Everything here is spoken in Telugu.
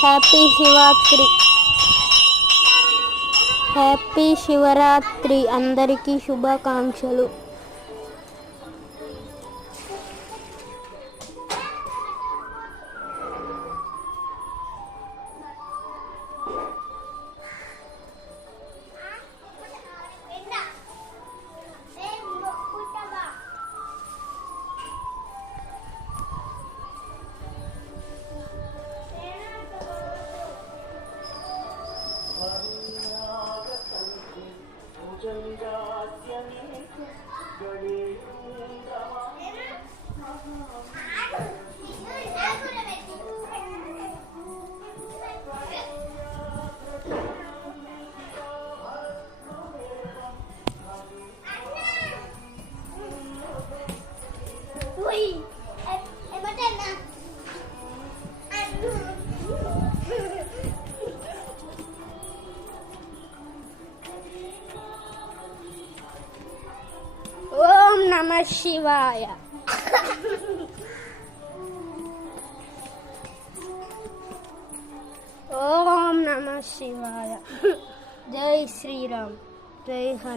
హ్యాపీ శివరాత్రి. హ్యాపీ శివరాత్రి. అందరికీ శుభాకాంక్షలు. ఓం నమః శివాయ. ఓం నమః శివాయ. జై శ్రీరామ్. జై హనుమాన్.